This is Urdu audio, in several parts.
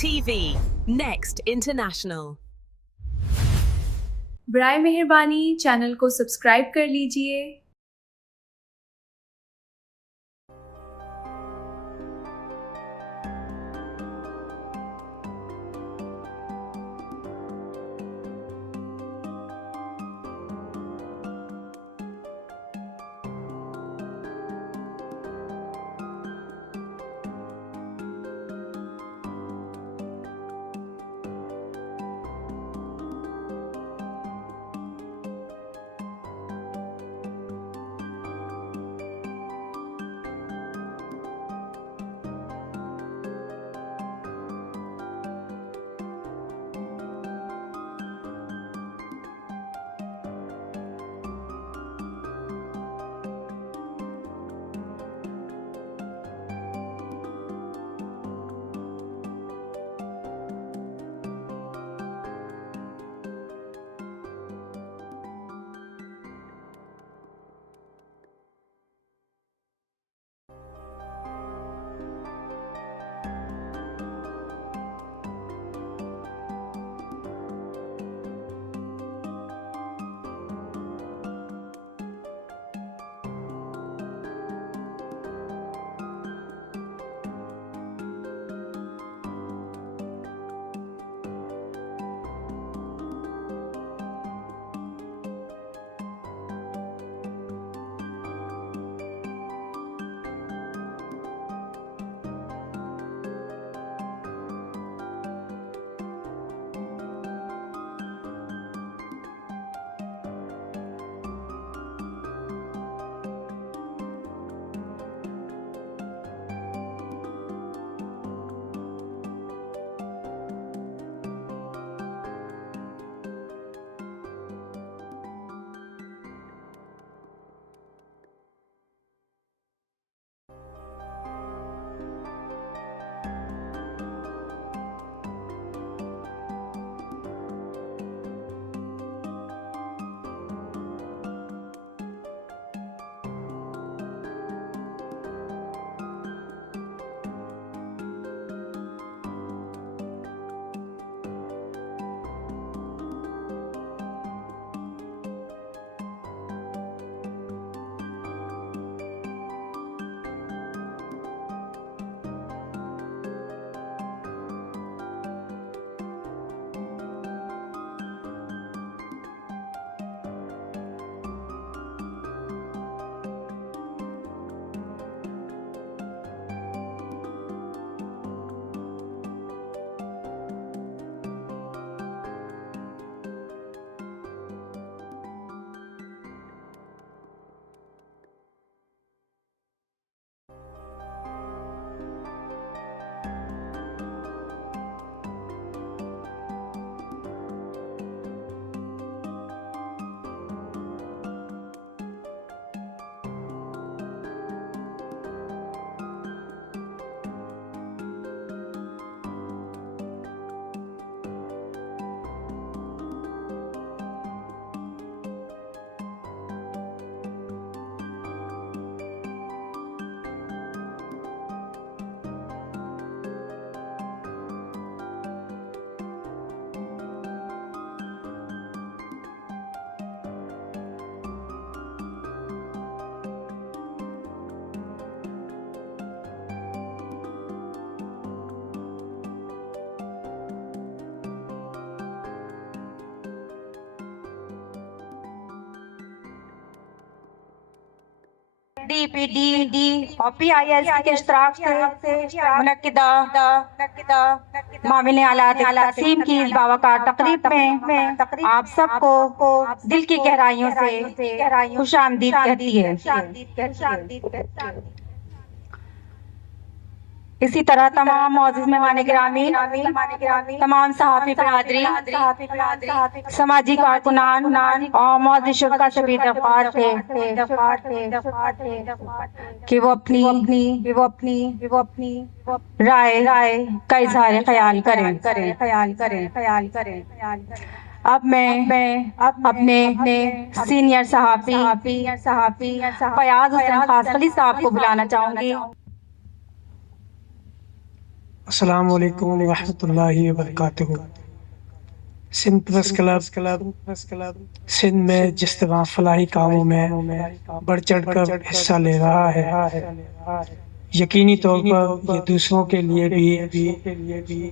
TV, Next International. برائے مہربانی چینل کو سبسکرائب کر لیجئے۔ DPD اور PIS کے اشتراک سے منعقدہ معاون آلات تقسیم کی اس باوقار تقریب میں آپ سب کو دل کی گہرائیوں سے خوش آمدید کہتی ہے۔ اسی طرح تمام معزز مہمان گرامی، تمام صحافی برادری، سماجی کارکنان اور معزز شرکا سے بھی درخواست ہے کہ وہ اپنی رائے کا اظہار خیال کریں۔ اب میں اپنے سینئر صحافی فیاض حسین خاص خلی صاحب کو بلانا چاہوں گی۔ السلام علیکم ورحمۃ اللہ وبرکاتہ۔ سندھ پریس کلب سندھ میں جس طرح فلاحی کاموں میں بڑھ چڑھ کر حصہ لے رہا ہے، یقینی طور پر یہ دوسروں کے لیے بھی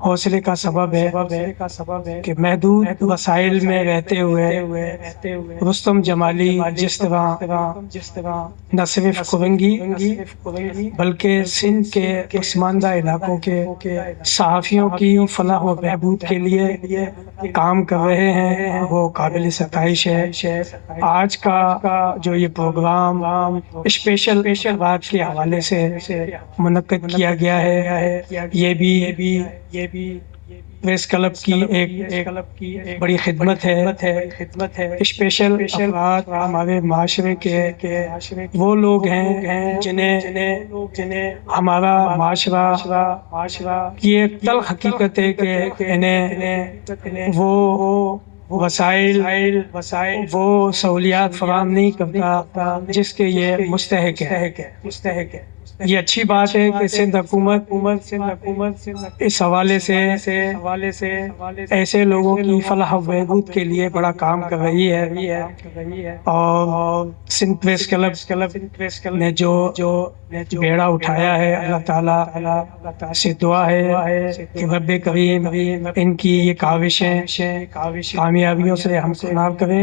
حوصلے کا سبب ہے کہ محدود وسائل میں رہتے ہوئے رستم جمالی جس طرح نہ صرف کورنگی بلکہ سندھ کے پسماندہ علاقوں کے صحافیوں کی فلاح و بہبود کے لیے کام کر رہے ہیں، وہ قابل ستائش ہے۔ آج کا جو یہ پروگرام اسپیشل بات کے حوالے سے منعقد کیا گیا ہے، یہ بھی پریس کلب کی ایک بڑی خدمت ہے۔ اسپیشل افراد ہمارے معاشرے کے وہ لوگ ہیں جنہیں ہمارا معاشرہ کی ایک تلخ حقیقت ہے کہ انہیں وہ وسائل وہ سہولیات فراہم نہیں کرتا جس کے یہ مستحق ہے۔ یہ اچھی بات ہے کہ سندھ حکومت اس حوالے سے ایسے لوگوں کی فلاح و بہبود کے لیے بڑا کام کر رہی ہے، اور سندھ پریس کلب نے جو بیڑا اٹھایا ہے، اللہ تعالیٰ سے دعا ہے کہ رب کریم ان کی یہ کاوشیں کامیابیوں سے ہمکنار کرے،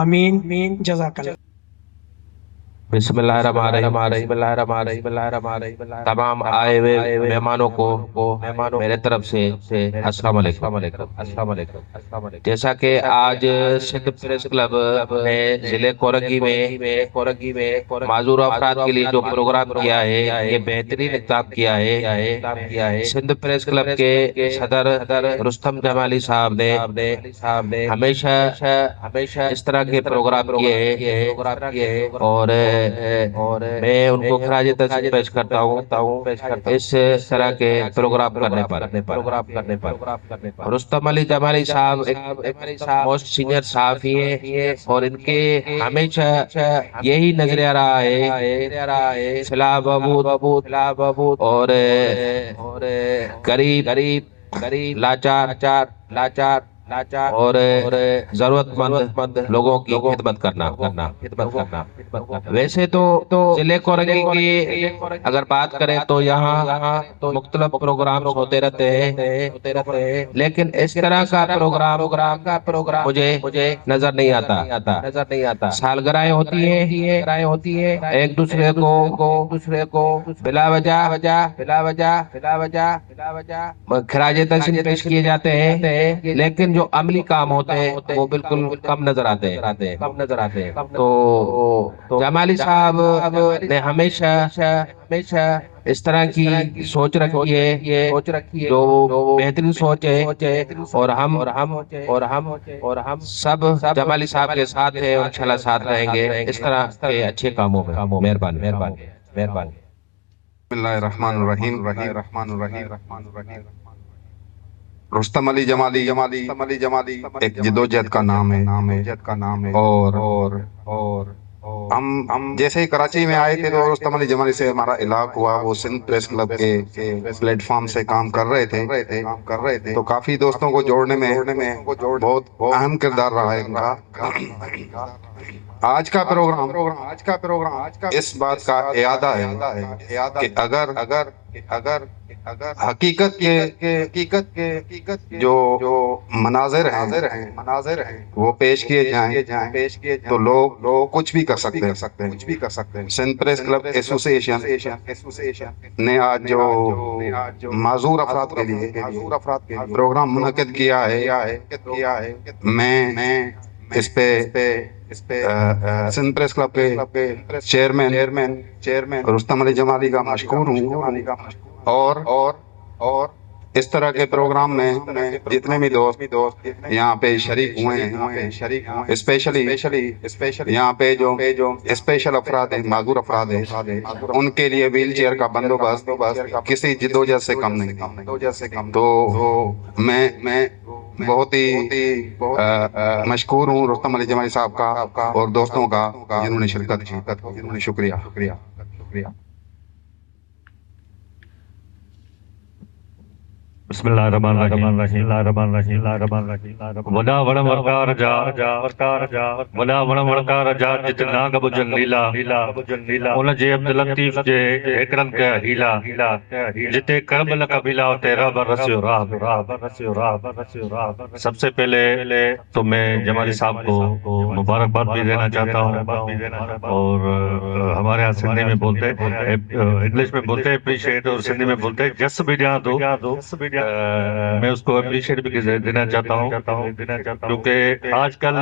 آمین، جزاک اللہ۔ بسم اللہ الرحمن الرحیم۔ تمام آئے ہوئے مہمانوں کو میرے طرف سے السلام علیکم۔ جیسا کہ آج سندھ پریس کلب نے ضلع کورنگی میں معذور افراد کے لیے جو پروگرام کیا ہے، یہ بہترین اقدام کیا ہے۔ سندھ پریس کلب کے صدر رستم جمالی صاحب نے ہمیشہ اس طرح کے پروگرام کیے ہیں، اور میں ان کو خراج تحسین پیش کرتا ہوں اس طرح کے پروگرام کرنے پر۔ رستم علی جمالی صاحب ایک موسٹ سینئر صحافی ہیں، اور ان کے ہمیشہ یہی نظریہ رہا ہے فلاح بہبود اور غریب لاچار اور ضرورت مند لوگوں کی خدمت کرنا۔ ویسے تو ضلع کورنگی کی اگر بات کریں تو یہاں مختلف پروگرام ہوتے رہتے ہیں، لیکن اس طرح کا پروگرام مجھے نظر نہیں آتا۔ سالگرہیں ہوتی ہیں، ایک دوسرے کو بلا وجہ خراج تحسین پیش کیے جاتے ہیں، لیکن جو عملی کام ہوتے ہیں وہ بالکل کم نظر آتے ہیں۔ تو جمالی صاحب نے ہمیشہ اس طرح کی سوچ رکھی ہے جو بہترین سوچ ہے، اور ہم سب جمالی صاحب کے ساتھ ہیں اور انشاءاللہ ساتھ رہیں گے اس طرح کے اچھے کاموں میں۔ مہربانی۔ بسم اللہ الرحمن الرحیم۔ رستم علی جمالی ایک جدوجہد کا نام ہے، اور ہم جیسے ہی کراچی میں آئے تھے تو رستم علی جمالی سے ہمارا علاق ہوا، وہ سندھ پریس کلب کے پلیٹ فارم سے کام کر رہے تھے، تو کافی دوستوں کو جوڑنے میں بہت اہم کردار رہا ہے ان کا۔ آج کا پروگرام اس بات کا اعادہ ہے کہ اگر حقیقت کے جو مناظر ہیں وہ پیش کیے جائیں تو لوگ کچھ بھی کر سکتے ہیں۔ سندھ پریس کلب ایسوسیشن نے آج جو معذور افراد کے لیے پروگرام منعقد کیا ہے، میں اس پہ سندھ پریس کلب کے چیئرمین رستم علی جمالی کا مشکور ہوں، اور اس طرح کے پروگرام میں جتنے بھی دوست یہاں پہ شریک ہوئے ہیں، اسپیشلی یہاں پہ جو اسپیشل افراد ہیں، معذور افراد ہیں، ان کے لیے ویل چیئر کا بندوبست کسی جدوجہد سے کم نہیں۔ تو میں بہت ہی مشکور ہوں رستم علی جمالی صاحب کا اور دوستوں کا جنہوں نے شرکت کی۔ شکریہ۔ بسم اللہ الرحمن الرحیم ودا وڑم ورکار جا ودا وڑم ورکار جا جتنا گب جلیلا ان جے عبد لطیف جے ایکرن کا ہیلا جتے کرب لقبیلا تیرا برسیو راہ سب سے پہلے تو میں جمالی صاحب کو مبارکباد بھی دینا چاہتا ہوں اور ہمارے ہاں سندھی میں بولتے انگلش میں بولتے اپریشیٹ اور سندھی میں بولتے جس بھی جہاں دو میں اس کو اپریشیٹ بھی دینا چاہتا ہوں کیونکہ آج کل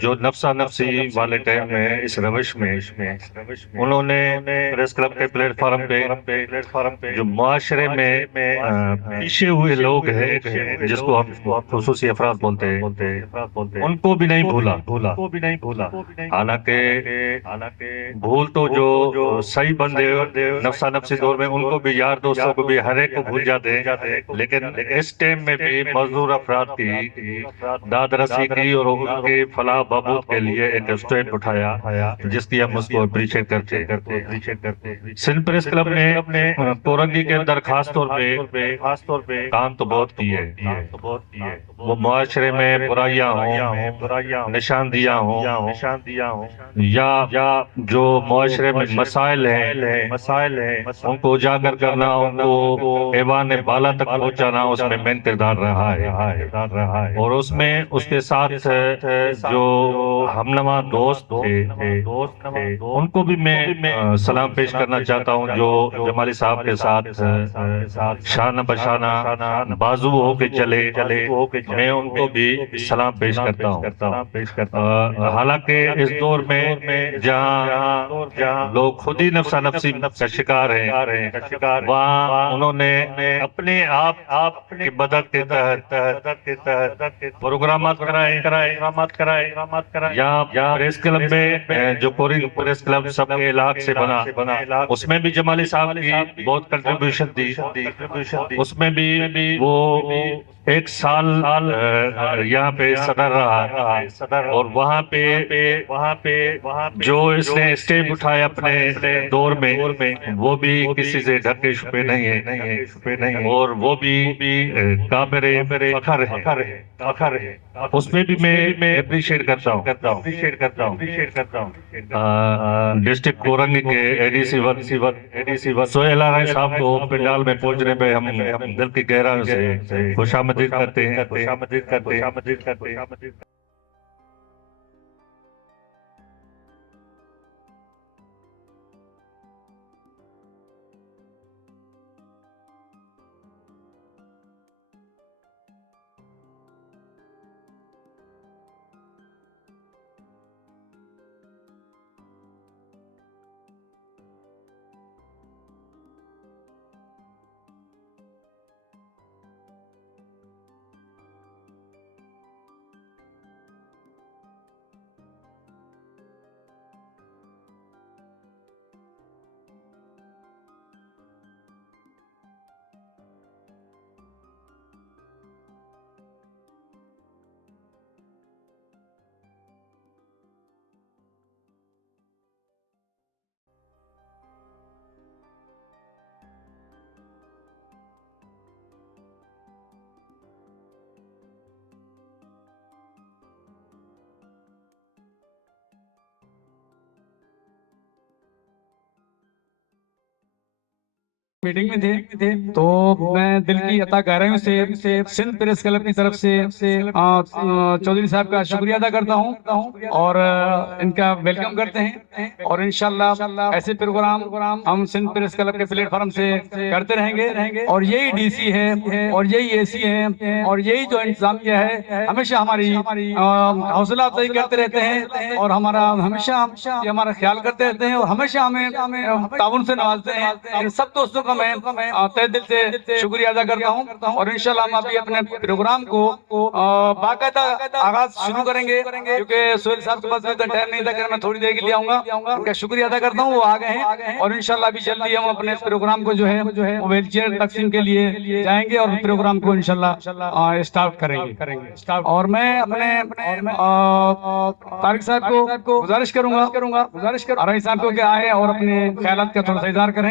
جو نفسا نفسی والے ٹائم میں اس روش میں انہوں نے پریس کلب کے پلیٹ فارم پہ جو معاشرے میں پیچھے ہوئے لوگ ہیں جس کو ہم خصوصی افراد بولتے ہیں ان کو بھی نہیں بھولا حالانکہ بھول تو جو صحیح بندے نفسا نفسی دور میں ان کو بھی یار دوستوں کو بھی ہر ایک کو بھول جاتے ہیں لیکن اس ٹائم میں بھی مزدور افراد کی داد رسی کی اور ان کے فلاح بہبود کے لیے ایک اسٹیپ اٹھایا جس کی ہم اس کو اپریشیٹ کرتے سندھ پریس کلب نے کورنگی کے اندر خاص طور پہ کام تو بہت کی ہے وہ معاشرے میں برائیاں ہوں نشاندیاں ہوں یا جو معاشرے میں مسائل ہیں ان کو اجاگر کرنا ان کو ایوان بالا تک پہنچانا اس میں مین کردار رہا ہے اور اس میں اس کے ساتھ جو ہمنما دوست تھے ان کو بھی میں سلام پیش کرنا چاہتا ہوں جو جمالی صاحب کے ساتھ شانہ بشانہ بازو ہو کے چلے میں ان کو بھی سلام پیش کرتا ہوں حالانکہ اس دور میں جہاں لوگ خود ہی نفسا نفسی کا شکار ہیں وہاں انہوں نے اپنے آپ کی مدد کے تحت پروگرامات کرائے یا پریس کلب میں جو پوری پریس کلب سب کے علاق سے بنا اس میں بھی جمالی صاحب کی بہت کنٹریبیوشن دی اس میں بھی وہ ایک سال یہاں پہ صدر رہا اور وہاں پہ جو اس نے اسٹیپ اٹھایا اپنے دور میں وہ بھی کسی سے ڈھکے چھپے نہیں ہے اور وہ بھی قابل فخر ہے اس میں بھی میں اپریشیٹ کرتا ہوں ڈسٹرکٹ کورنگی کے اے ڈی سی سہیل رائے صاحب کو پنڈال میں پہنچنے پہ ہم دل کی گہرائیوں سے خوش آمدید کرتے ہیں میٹنگ میں تھے تو میں دل کی عطا گہرائیوں سے سندھ پریس کلب کی طرف سے چودھری صاحب کا شکریہ ادا کرتا ہوں اور ان کا ویلکم کرتے ہیں اور انشاءاللہ ایسے پروگرام ہم سندھ پریس کلب کے پلیٹ فارم سے کرتے رہیں گے اور یہی ڈی سی ہے اور یہی اے سی ہے اور یہی جو انتظامیہ ہے ہمیشہ ہماری حوصلہ افزائی کرتے رہتے ہیں اور ہمیشہ ہمارا خیال کرتے رہتے ہیں اور ہمیشہ ہمیں تعاون سے نوازتے ہیں ان سب دوستوں کا میں تہ دل سے شکریہ ادا کرتا ہوں اور انشاءاللہ ہم ابھی اپنے پروگرام کو باقاعدہ آغاز شروع کریں گے کیونکہ سہیل صاحب کے پاس اتنا ٹائم نہیں تھا کہ میں تھوڑی دیر کے لیے آؤں گا ان کا شکریہ ادا کرتا ہوں وہ آ گئے ہیں اور انشاءاللہ ابھی جلدی ہم اپنے پروگرام کو جو ہے ویل چیئر تقسیم کے لیے جائیں گے اور پروگرام کو انشاءاللہ اسٹارٹ کریں گے اور میں اپنے طارق صاحب کو گزارش کروں گا رئیس صاحب کو کہ آئے اور اپنے خیالات کا تھوڑا سا اظہار کریں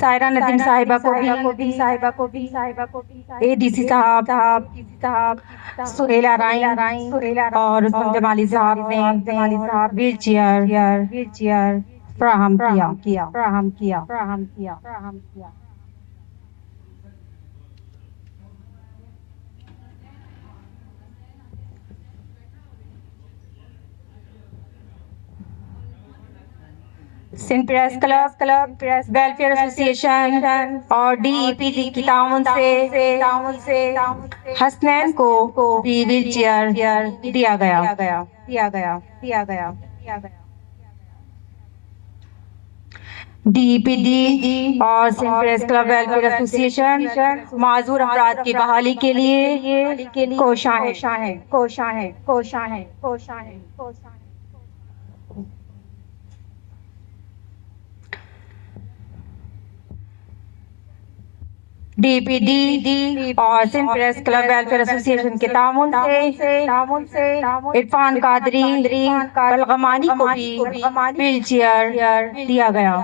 سائرہ ندیم صاحبہ کو بھی اے ڈی سی صاحب سہیلا رائن اور رستم جمالی صاحب نے ویل چیئر فراہم کیا. سندھ پریس کلب ویلفیئر ایسوسی ایشن اور DEPD کی تعاون سے حسنین کو بھی ویل چیئر دیا گیا. DEPD اور سندھ پریس کلب ویلفیئر ایسوسی ایشن معذور افراد کی بحالی کے لیے کوشاں ہیں. DEPD اور سندھ پریس کلب ویلفیئر ایسوسی ایشن کے تعاون سے عرفان قادری بلغمانی کو بھی ویل چیئر دیا گیا.